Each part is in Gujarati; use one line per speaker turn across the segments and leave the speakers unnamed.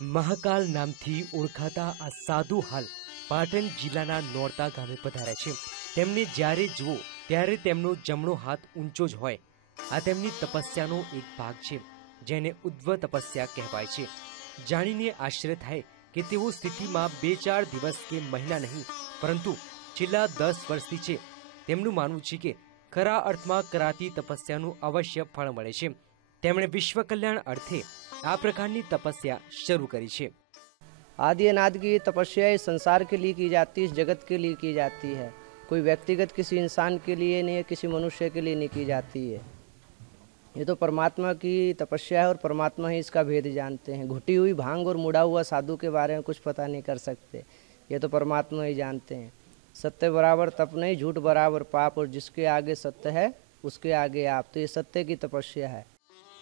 મહાકાલ નામથી ઓળખાતા આ સાધુ હાલ પાટણ જિલ્લાના નોરતા ગામે પધાર્યા છે. તેમને જ્યારે જુઓ, ત્યારે તેમનો જમણો હાથ ઊંચો જ હોય. આ તેમની તપસ્યાનો એક ભાગ છે, જેને ઉદ્વ તપસ્યા કહેવાય છે. જાણીને આશ્ચર્ય થાય કે તેઓ સ્થિતિમાં બે ચાર દિવસ કે મહિના નહીં, પરંતુ છેલ્લા દસ વર્ષથી છે. તેમનું માનવું છે કે ખરા અર્થમાં કરાતી તપસ્યાનું અવશ્ય ફળ મળે છે. તેમણે વિશ્વ કલ્યાણ અર્થે આ પ્રકારની તપસ્યા શરૂ કરી છે
आदि अनादि की तपस्या इस संसार के लिए की जाती है इस जगत के लिए की जाती है कोई व्यक्तिगत किसी इंसान के लिए नहीं है किसी मनुष्य के लिए नहीं की जाती है ये तो परमात्मा की तपस्या है और परमात्मा ही इसका भेद जानते हैं घुटी हुई भांग और मुड़ा हुआ साधु के बारे में कुछ पता नहीं कर सकते ये तो परमात्मा ही जानते हैं सत्य बराबर तप नहीं झूठ बराबर पाप और जिसके आगे सत्य है उसके आगे आप तो ये सत्य की तपस्या है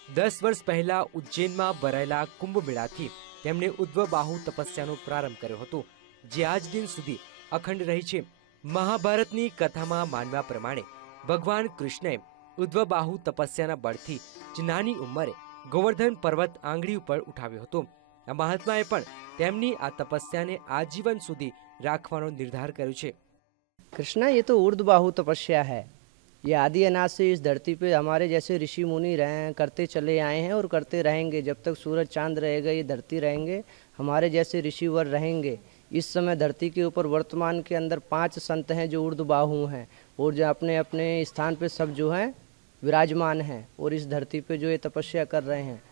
દસ વર્ષ પહેલા ઉજ્જૈનમાં ભરાયેલા કુંભ મેળાથી તેમણે ઉદ્વબાહુ તપસ્યાનો પ્રારંભ કર્યો હતો, જે આજ દિન સુધી અખંડ રહી છે. મહાભારતની કથામાં માનવા પ્રમાણે ભગવાન કૃષ્ણએ ઉદ્વબાહુ તપસ્યાના બળથી જ નાની ઉંમરે ગોવર્ધન પર્વત આંગળી ઉપર ઉઠાવ્યો હતો. આ મહાત્માએ પણ તેમની આ તપસ્યાને આજીવન સુધી રાખવાનો નિર્ધાર કર્યો છે.
કૃષ્ણ, એ તો ઉર્દબાહુ તપસ્યા હૈ. ये आदि अनाज से इस धरती पे? हमारे जैसे ऋषि मुनि रहे, करते चले आए हैं और करते रहेंगे। जब तक सूरज चाँद रहेगा, ये धरती रहेंगे। हमारे जैसे ऋषिवर रहेंगे। इस समय धरती के ऊपर वर्तमान के अंदर पाँच संत हैं जो उर्द बाहु हैं और जो अपने अपने स्थान पे सब जो हैं विराजमान हैं और इस धरती पे जो ये तपस्या कर रहे हैं।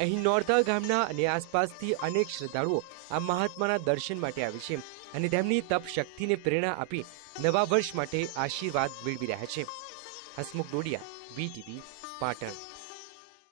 અહીં નોરતા ગામના અને આસપાસથી અનેક શ્રદ્ધાળુઓ આ મહાત્માના દર્શન માટે આવે છે અને તેમની તપ શક્તિને પ્રેરણા આપી નવા વર્ષ માટે આશીર્વાદ મેળવી રહ્યા છે. હસમુખ ડોડિયા વીટીવી પાટણ.